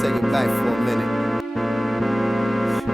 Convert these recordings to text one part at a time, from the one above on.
take it back for a minute.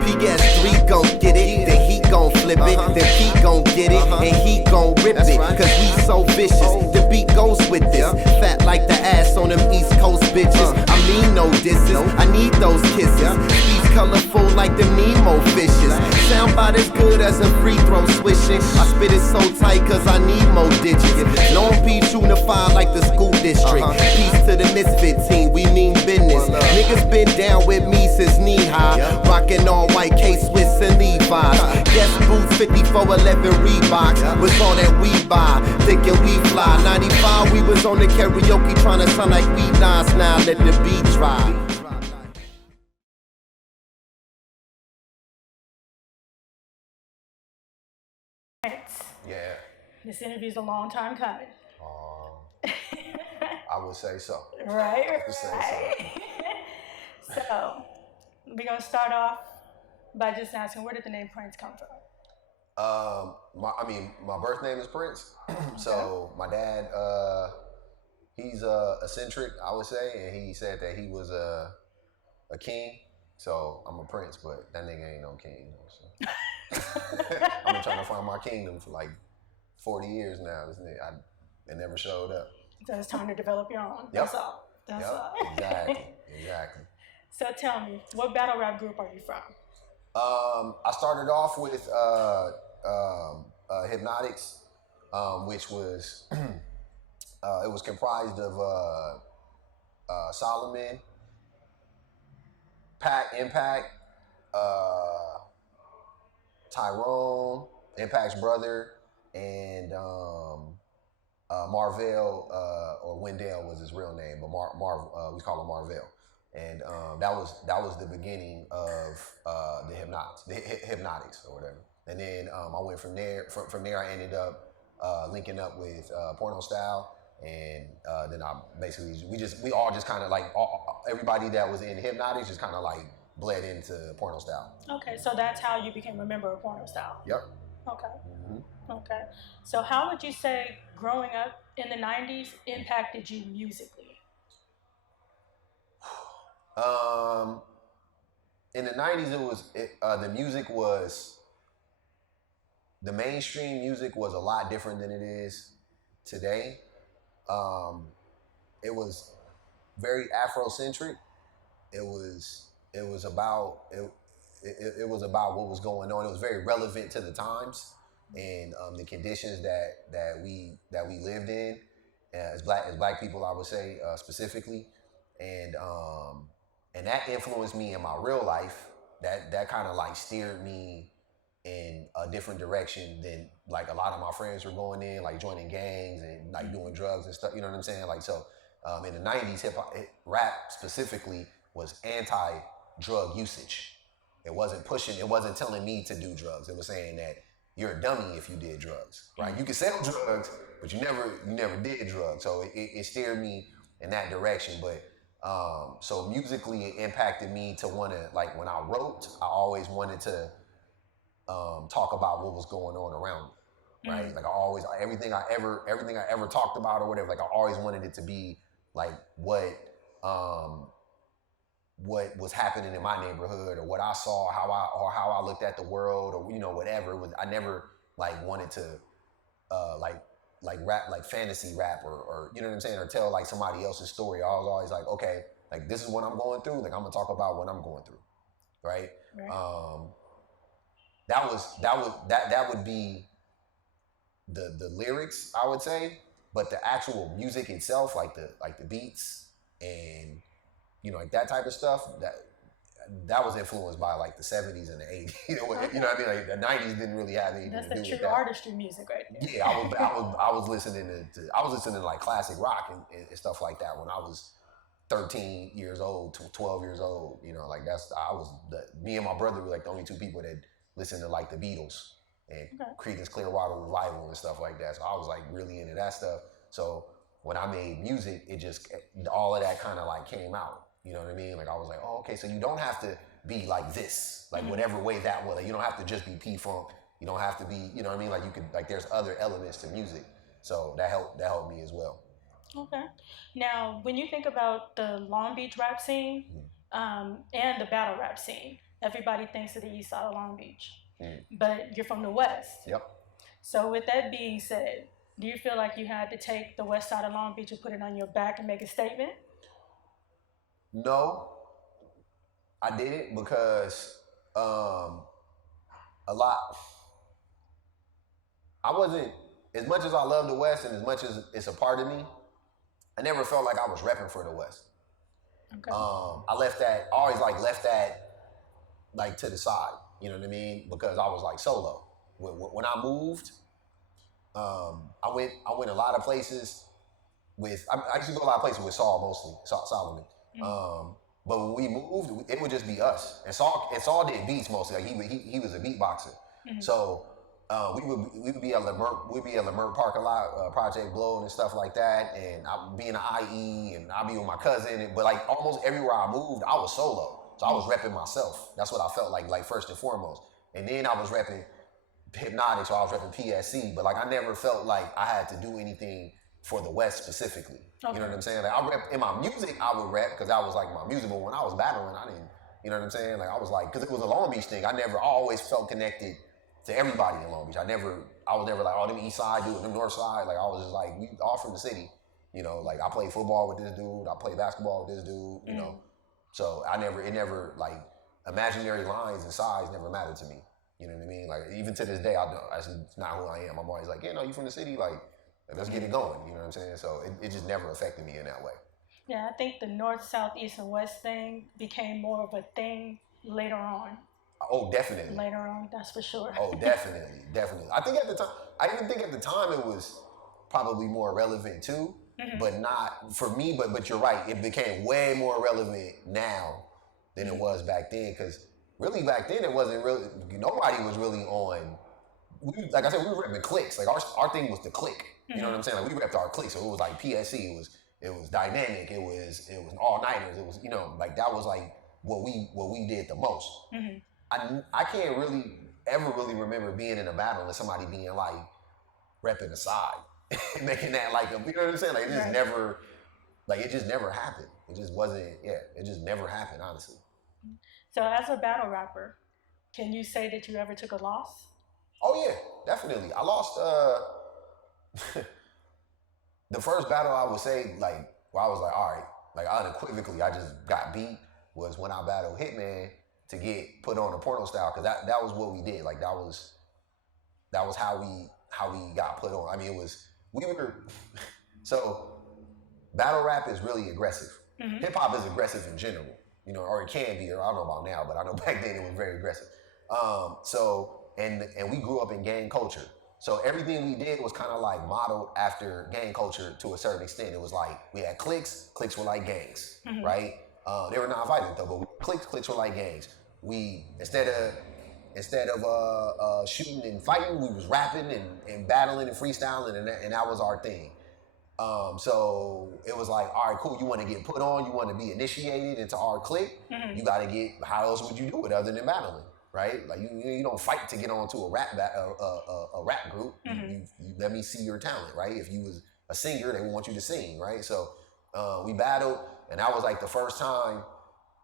PS3 gon' get it, then he gon' flip it, then P gon' get it, and he gon' rip it, cause we so vicious, the beat goes with this, fat like the ass on them East Coast bitches, I mean no disses, I need those kisses, these colorful like the Nemo fishes, sound about as good as a free throw swishing, I spit it so tight cause I need more digits, Long Beach unified like the school district, peace to the misfit team, we mean business, niggas been down with me since knee high, rockin' all white K-Swiss and Levi's. Guest boots, 5411 Reeboks. Was all that we buy, thinking we fly. 95, we was on the karaoke trying to sound like we nice. Now let the beat dry. Yeah. This interview's a long time coming. I would say so. Right? I would say so. So, we're going to start off by just asking, where did the name Prince come from? My birth name is Prince. So my dad, he's eccentric, I would say, and he said that he was a king. So I'm a prince, but that nigga ain't no king. So. I've been trying to find my kingdom for like 40 years now. This nigga, it never showed up. So it's time to develop your own. Yep. That's all. That's all. Exactly. So tell me, what battle rap group are you from? I started off with Hypnotics, which was it was comprised of Solomon, Impact, Tyrone, Impact's brother, and Marvell, or Wendell was his real name, but we call him Marvell. And that was the beginning of the Hypnotics or whatever. And then I went from there. From there, I ended up linking up with Porno Style, and then I basically we all just kind of like everybody that was in Hypnotics just kind of like bled into Porno Style. Okay, so that's how you became a member of Porno Style. Yep. Okay. Mm-hmm. Okay. So how would you say growing up in the '90s impacted you musically? In the 90s, the mainstream music was a lot different than it is today. It was very Afrocentric. It was about what was going on. It was very relevant to the times and the conditions that we lived in as black people, I would say specifically, and that influenced me in my real life. That kind of like steered me in a different direction than like a lot of my friends were going in, like joining gangs and like doing drugs and stuff. You know what I'm saying? Like so, in the '90s, rap specifically was anti-drug usage. It wasn't telling me to do drugs. It was saying that you're a dummy if you did drugs, right? You can sell drugs, but you never did drugs. So it steered me in that direction, but. So musically, it impacted me to want to, like, when I wrote, I always wanted to talk about what was going on around me, right? Like everything I ever talked about or whatever, like I always wanted it to be like what was happening in my neighborhood or what I saw, how I looked at the world, or whatever. It was, I never like wanted to like rap, like fantasy rap, or you know what I'm saying, or tell like somebody else's story. I was always like, okay, like this is what I'm going through. Like I'm gonna talk about what I'm going through, right? That would be the lyrics, I would say, but the actual music itself, like the beats and like that type of stuff, that was influenced by like the 70s and the 80s. You know what I mean? Like the 90s didn't really have anything to do with that. That's the true artistry music right there. Yeah, I was listening to like classic rock and stuff like that when I was 13 years old to 12 years old. Like me and my brother were like the only two people that listened to like the Beatles and Creedence Clearwater Revival and stuff like that. So I was like really into that stuff. So when I made music, it just all of that kind of like came out. You know what I mean? Like I was like, oh, okay, so you don't have to be like this, like whatever way that was. Like, you don't have to just be P-Funk. You don't have to be, you know what I mean? Like you could, like there's other elements to music. So that helped me as well. Okay. Now, when you think about the Long Beach rap scene, and the battle rap scene. Everybody thinks of the east side of Long Beach, but you're from the west. Yep. So with that being said, do you feel like you had to take the west side of Long Beach and put it on your back and make a statement? No, I didn't because a lot. I wasn't, as much as I love the West and as much as it's a part of me, I never felt like I was repping for the West. Okay. I left that, I always left that like to the side, you know what I mean? Because I was like solo. When I moved, I went a lot of places with, I used to go a lot of places with Saul mostly, Solomon. But when we moved, it would just be us. And Saul did beats mostly. Like he was a beatboxer. So we would be at Lamert Park a lot, Project Blow and stuff like that. And I'd be in the IE and I'd be with my cousin. But like almost everywhere I moved, I was solo. So I was repping myself. That's what I felt like first and foremost. And then I was repping Hypnotics, or I was repping PSC. But like I never felt like I had to do anything for the West specifically. Okay. You know what I'm saying? Like I rep in my music, I would rap because that was like my music. But when I was battling, I didn't. You know what I'm saying? Like I was like, because it was a Long Beach thing. I always felt connected to everybody in Long Beach. I was never like, oh, them East Side dude, them North Side. Like I was just like, we all from the city. You know, like I played football with this dude. I played basketball with this dude. You know, so it never like imaginary lines and size never mattered to me. You know what I mean? Like even to this day, that's not who I am. I'm always like, yeah, no, you from the city, like let's get it going. You know what I'm saying? So it just never affected me in that way. Yeah, I think the North, South, East, and West thing became more of a thing later on. Oh, definitely. Later on, that's for sure. Oh, definitely. I think at the time, I even think at the time it was probably more relevant too, but not for me. But you're right, it became way more relevant now than it was back then. Because really back then it wasn't really, nobody was really on. Like I said, we were repping cliques. Like our thing was the clique. You know what I'm saying? Like we repped our clique, so it was like PSC. It was dynamic. It was all nighters. It was like that was like what we did the most. I can't ever really remember being in a battle and somebody being like repping the side, making that like you know what I'm saying? Like it just never, it just never happened. It just wasn't. Yeah, it just never happened. Honestly. So as a battle rapper, can you say that you ever took a loss? Oh yeah, definitely. I lost the first battle I would say like where I was like, all right, like unequivocally I just got beat was when I battled Hitman to get put on a porno style, because that was what we did. Like that was how we got put on. I mean so battle rap is really aggressive. Hip hop is aggressive in general, or it can be, or I don't know about now, but I know back then it was very aggressive. And we grew up in gang culture. So everything we did was kind of like modeled after gang culture to a certain extent. It was like we had cliques were like gangs, right? They were non-violent though, but cliques were like gangs. We instead of shooting and fighting, we was rapping and battling and freestyling, and that was our thing. So it was like, all right, cool. You want to get put on, you want to be initiated into our clique. You got to get. How else would you do it other than battling? Right, like you don't fight to get onto a rap group. You let me see your talent, right? If you was a singer, they want you to sing, right? So we battled, and that was like the first time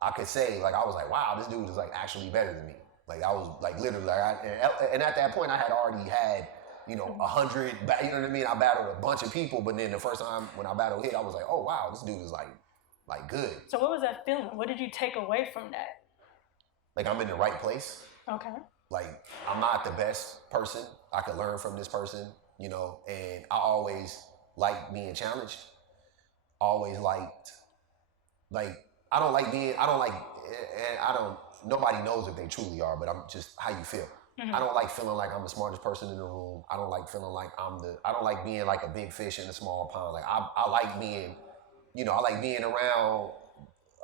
I could say, like I was like, wow, this dude is like actually better than me. Like I was like literally, and at that point I had already had 100. You know what I mean? I battled a bunch of people, but then the first time when I battled H.I.T, I was like, oh wow, this dude is like good. So what was that feeling? What did you take away from that? Like I'm in the right place. Okay. Like I'm not the best person. I could learn from this person, and I always liked being challenged. Always liked, nobody knows if they truly are, but I'm just how you feel. I don't like feeling like I'm the smartest person in the room. I don't like feeling like I don't like being like a big fish in a small pond. Like I like being, I like being around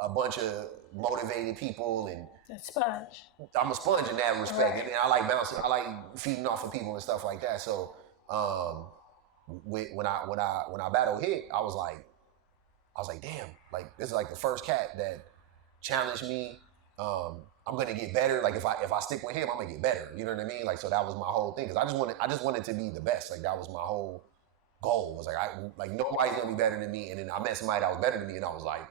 a bunch of motivated people and a sponge. I'm a sponge in that respect, and I like bouncing. I like feeding off of people and stuff like that. So when I battled H.I.T, I was like, damn, like this is like the first cat that challenged me. I'm gonna get better. Like if I stick with him, I'm gonna get better. You know what I mean? Like so that was my whole thing, because I just wanted to be the best. Like that was my whole goal. Was nobody's gonna be better than me. And then I met somebody that was better than me, and I was like,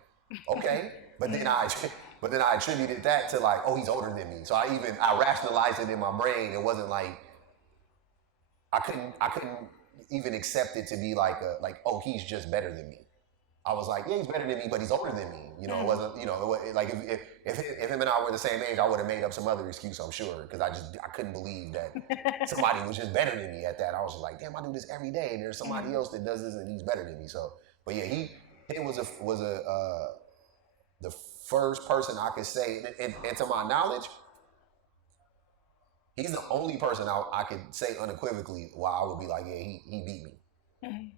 okay. But then But then I attributed that to like, oh, he's older than me. So I rationalized it in my brain. It wasn't like I couldn't even accept it to be like oh, he's just better than me. I was like, yeah, he's better than me, but he's older than me. You know, it wasn't, you know, like if him and I were the same age, I would have made up some other excuse, I'm sure, because I couldn't believe that somebody was just better than me at that. I was just like, damn, I do this every day, and there's somebody else that does this and he's better than me. So, but yeah, he was the first person I could say, and to my knowledge, he's the only person I could say unequivocally why I would be like, yeah, he beat me.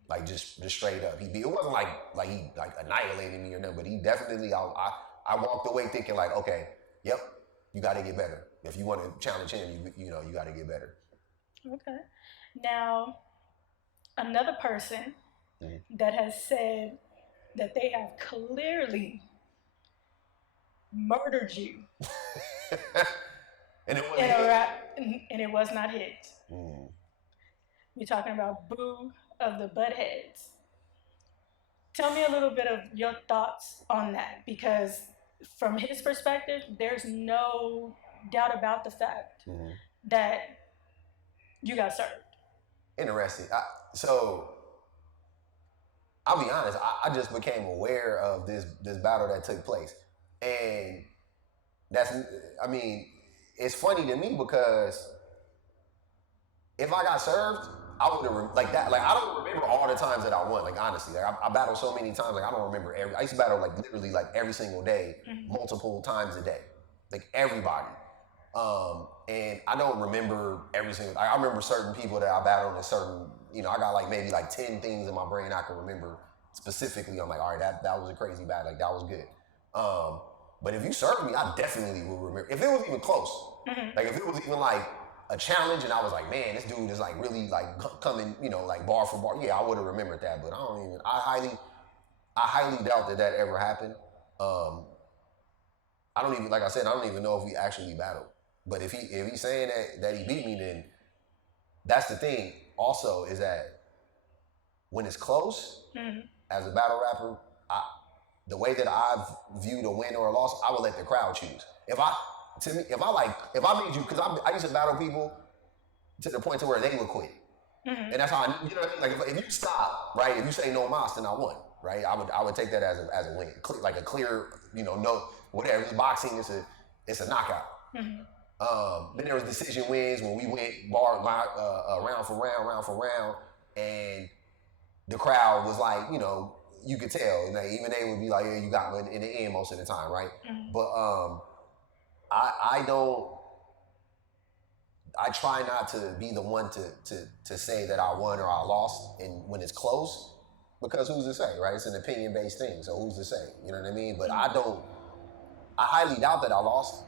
Like just straight up, it wasn't like he like annihilated me or nothing, but he definitely, I walked away thinking like, okay, yep, you got to get better. If you want to challenge him, you know, you got to get better. Okay. Now, another person that has said that they have clearly murdered you and it in a rap, and it was not hit. We're talking about Boo of the Buttheads. Tell me a little bit of your thoughts on that, because from his perspective, there's no doubt about the fact that you got served. Interesting. So I'll be honest, I just became aware of this battle that took place. And it's funny to me because if I got served, I would have like that. Like I don't remember all the times that I won. Like honestly, like I battled so many times. Like I don't remember I used to battle like literally like every single day, multiple times a day, like everybody. And I don't remember every single. I remember certain people that I battled and certain. You know, I got like maybe like 10 things in my brain I can remember specifically. I'm like, all right, that was a crazy battle. Like that was good. But if you served me, I definitely will remember. If it was even close, like if it was even like a challenge and I was like, man, this dude is like really like coming, you know, like bar for bar. Yeah, I would have remembered that, but I highly doubt that ever happened. I don't even know if we actually battled. But if he's saying that he beat me, then that's the thing. Also, is that when it's close, as a battle rapper, the way that I've viewed a win or a loss, I would let the crowd choose. If I made you, because I used to battle people to the point to where they would quit. And that's how you know what I mean? Like if you stop, right? If you say no mas, then I won, right? I would take that as a win, like a clear, you know, no whatever. It's boxing, it's a knockout. Then there was decision wins when we went round for round, and the crowd was like, you know, you could tell, and even they would be like, yeah, you got me in the end most of the time, right? But I try not to be the one to say that I won or I lost, and when it's close, because who's to say, right? It's an opinion-based thing, so who's to say? You know what I mean? But I highly doubt that I lost.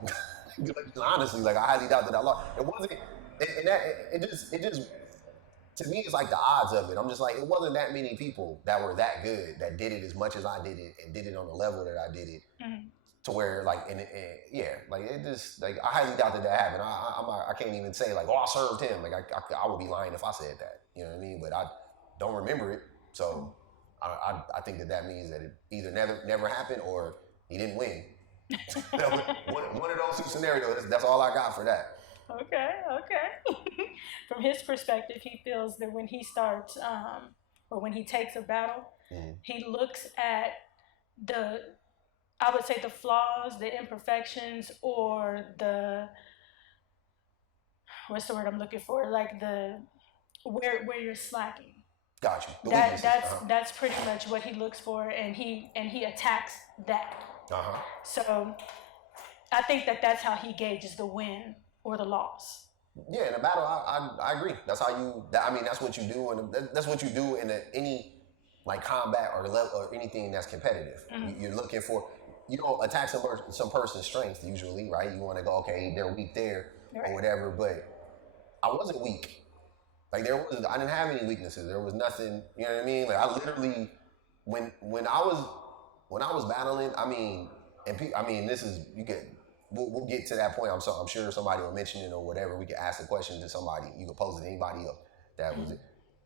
Honestly, like I highly doubt that I lost. It wasn't, and that it just to me, it's like the odds of it. I'm just like, it wasn't that many people that were that good that did it as much as I did it and did it on the level that I did it. To where like, like it just like I highly doubt that happened. I can't even say like, oh, I served him. Like I would be lying if I said that. You know what I mean? But I don't remember it, so I think that means that it either never happened or he didn't win. one of those two scenarios. That's all I got for that. Okay. From his perspective, he feels that when he starts, or when he takes a battle, he looks at I would say the flaws, the imperfections, or what's the word I'm looking for? Like where you're slacking. Gotcha. That's pretty much what he looks for, and he attacks that. So I think that's how he gauges the win or the loss. Yeah, in a battle, I agree. That's how you. That's what you do, and that's what you do in any like combat or level or anything that's competitive. You're looking for. You don't attack some person's strength usually, right? You want to go, okay, they're weak there or whatever. But I wasn't weak. Like I didn't have any weaknesses. There was nothing. You know what I mean? Like I literally, when I was battling, this is you get. We'll get to that point. I'm sure somebody will mention it or whatever. We can ask the question to somebody. You can pose it to anybody else. That was it.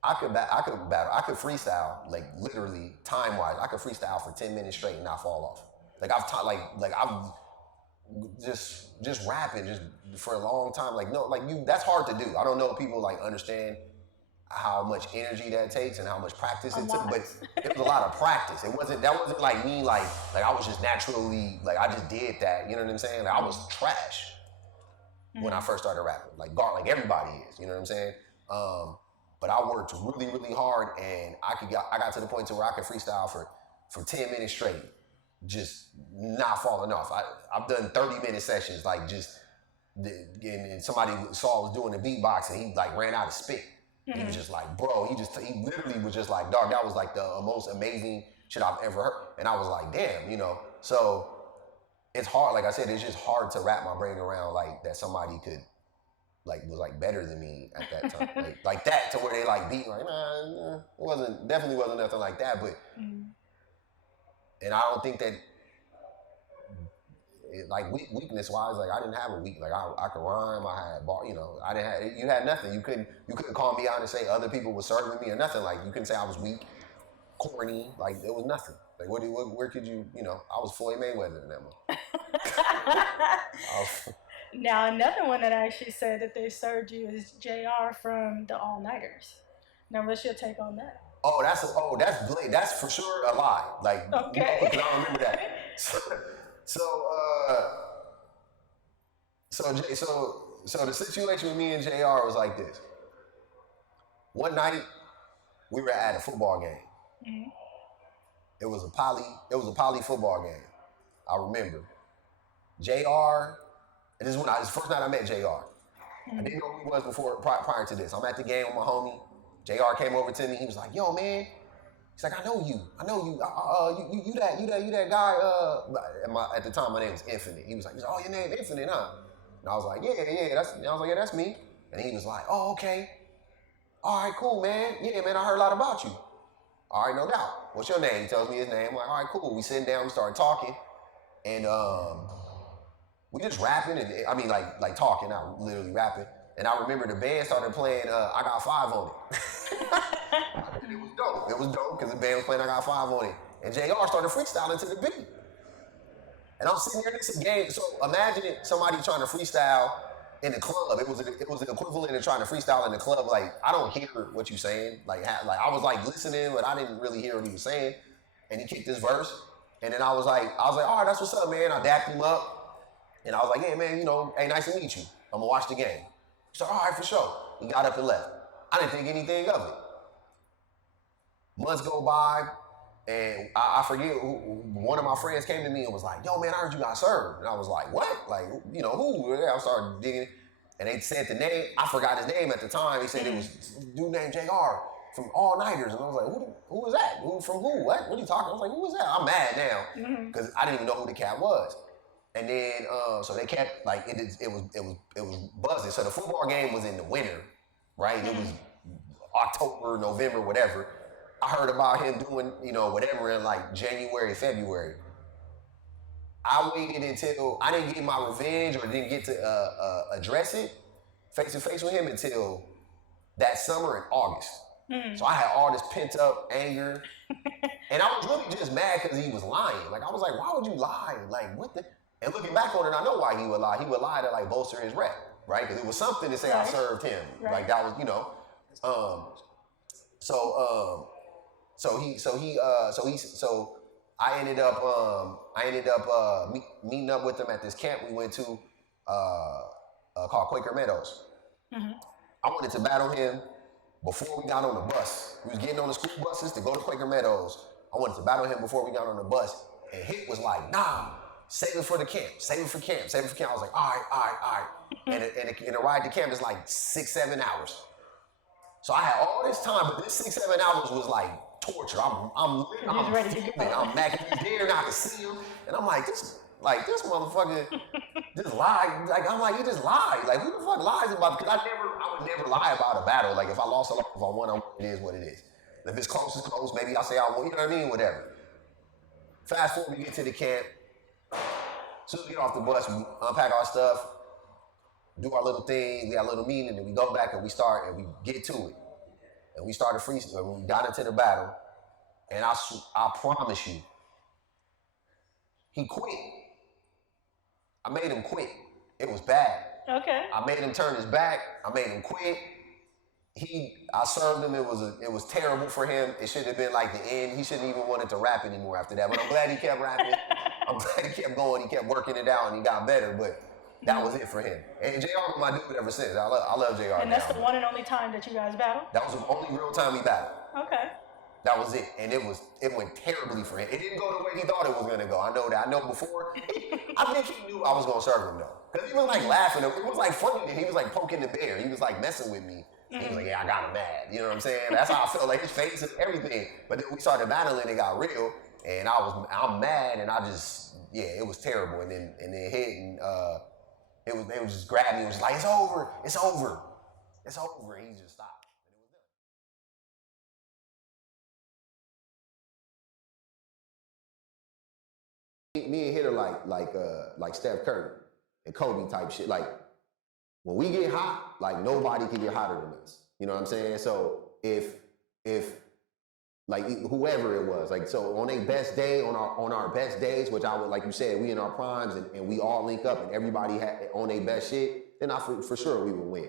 I could battle. I could freestyle, like literally time wise. I could freestyle for 10 minutes straight and not fall off. Like I've just rapping just for a long time. Like no, like that's hard to do. I don't know if people like understand how much energy that takes and how much practice it took, but it was a lot of practice. That wasn't like me like I was just naturally like I just did that. You know what I'm saying? Like I was trash when I first started rapping, like everybody is. You know what I'm saying? But I worked really, really hard, and I got to the point to where I could freestyle for 10 minutes straight, just not falling off. I've done 30-minute sessions, like and somebody saw I was doing the beatbox, and he like ran out of spit. He was just like, bro, he literally was just like, dog, that was like the most amazing shit I've ever heard. And I was like, damn, you know. So it's hard, like I said, it's just hard to wrap my brain around like that somebody could was like better than me at that time. like that to where they like beat like, it definitely wasn't nothing like that, but and I don't think that like weakness wise, like I didn't have a weak, like I could rhyme, I had bar, you know, you had nothing. You couldn't call me out and say other people were serving me or nothing. Like you couldn't say I was weak, corny, like there was nothing. Like where could you know, I was Floyd Mayweather in that one. Now another one that actually said that they served you is JR from the All Nighters. Now what's your take on that? Oh, that's for sure a lie. Like okay. No, I don't remember that. So the situation with me and JR was like this. One night we were at a football game. Mm-hmm. It was a poly football game. I remember. JR, and this is the first night I met JR. Mm-hmm. I didn't know who he was prior to this. I'm at the game with my homie. JR came over to me. He was like, "Yo, man." He's like, I know you. You that guy. At the time, my name was Infinite. He was like, "Oh, your name Infinite, huh?" And I was like, "Yeah, that's me." And he was like, "Oh, okay. All right, cool, man. Yeah, man, I heard a lot about you." All right, no doubt. What's your name? He tells me his name. I'm like, all right, cool. We sitting down, we started talking, and we just rapping, and I mean, like talking, not literally rapping. And I remember the band started playing I Got Five on it. It was dope because the band was playing I Got Five on it. And JR started freestyling to the beat. And I'm sitting here, this is a game. So imagine somebody trying to freestyle in the club. It was an equivalent of trying to freestyle in the club. Like, I don't hear what you're saying. Like I was like listening, but I didn't really hear what he was saying. And he kicked this verse. And then I was like, all right, that's what's up, man. I dapped him up. And I was like, yeah, man, you know, hey, nice to meet you. I'm gonna watch the game. So, all right, for sure. He got up and left. I didn't think anything of it. Months go by, and I forget, one of my friends came to me and was like, "Yo, man, I heard you got served." And I was like, "What? Like, you know, who?" And I started digging, and they said the name. I forgot his name at the time. He said it was a dude named JR from All Nighters. And I was like, who was that? From who? What are you talking? I was like, who was that? I'm mad now, because I didn't even know who the cat was. And then, so they kept, like, it was buzzing. So the football game was in the winter, right? It was October, November, whatever. I heard about him doing, you know, whatever in like January, February. I waited until I didn't get my revenge or didn't get to address it face to face with him until that summer in August. So I had all this pent up anger, and I was really just mad because he was lying. Like, I was like, why would you lie? Like, what the? And looking back on it, I know why he would lie. He would lie to like bolster his rep, right? Because it was something to say I served him. Right. Like that was, you know. So I ended up meeting up with him at this camp we went to called Quaker Meadows. Mm-hmm. I wanted to battle him before we got on the bus. We was getting on the school buses to go to Quaker Meadows. I wanted to battle him before we got on the bus, and Hit was like, "Nah, save it for the camp. Save it for camp. Save it for camp." I was like, all right. And the ride to camp is like 6-7 hours. So I had all this time, but this 6-7 hours was like torture. I'm ready to go. I'm back in there, and I can see him, and I'm like, this motherfucker just lied. Like, I'm like, he just lied. Like, who the fuck lies about? Because I would never lie about a battle. Like, if I lost, I lost. If I won, it is what it is. If it's close, it's close. Maybe I'll say I won. You know what I mean? Whatever. Fast forward, we get to the camp. As soon as we get off the bus, we unpack our stuff, do our little thing, we have a little meeting, and then we go back and we start and we get to it. And we started freestyling. We got into the battle, and I promise you, he quit. I made him quit. It was bad. Okay. I made him turn his back. I made him quit. I served him. It was terrible for him. It should have been like the end. He shouldn't even wanted to rap anymore after that. But I'm glad he kept rapping. I'm glad he kept going. He kept working it out, and he got better. But that was it for him. And JR was my dude ever since. I love JR. And that's the one and only time that you guys battled? That was the only real time we battled. Okay. That was it. And it went terribly for him. It didn't go the way he thought it was gonna go. I know that. I know before. I think he knew I was gonna serve him though. Because he was like laughing. It was like funny. He was like poking the bear. He was like messing with me. Mm-hmm. He was like, yeah, I got him mad. You know what I'm saying? That's how I felt, like his face and everything. But then we started battling, it got real. And I'm mad, and it was terrible. And then hit, and they would just grab me. It was like, it's over. And he just stopped. Me and Hit are like Steph Curry and Kobe type shit. Like when we get hot, like nobody can get hotter than us. You know what I'm saying? So if like whoever it was, like so on their best day, on our best days, which I would, like you said, we in our primes and we all link up and everybody on their best shit, then for sure we would win.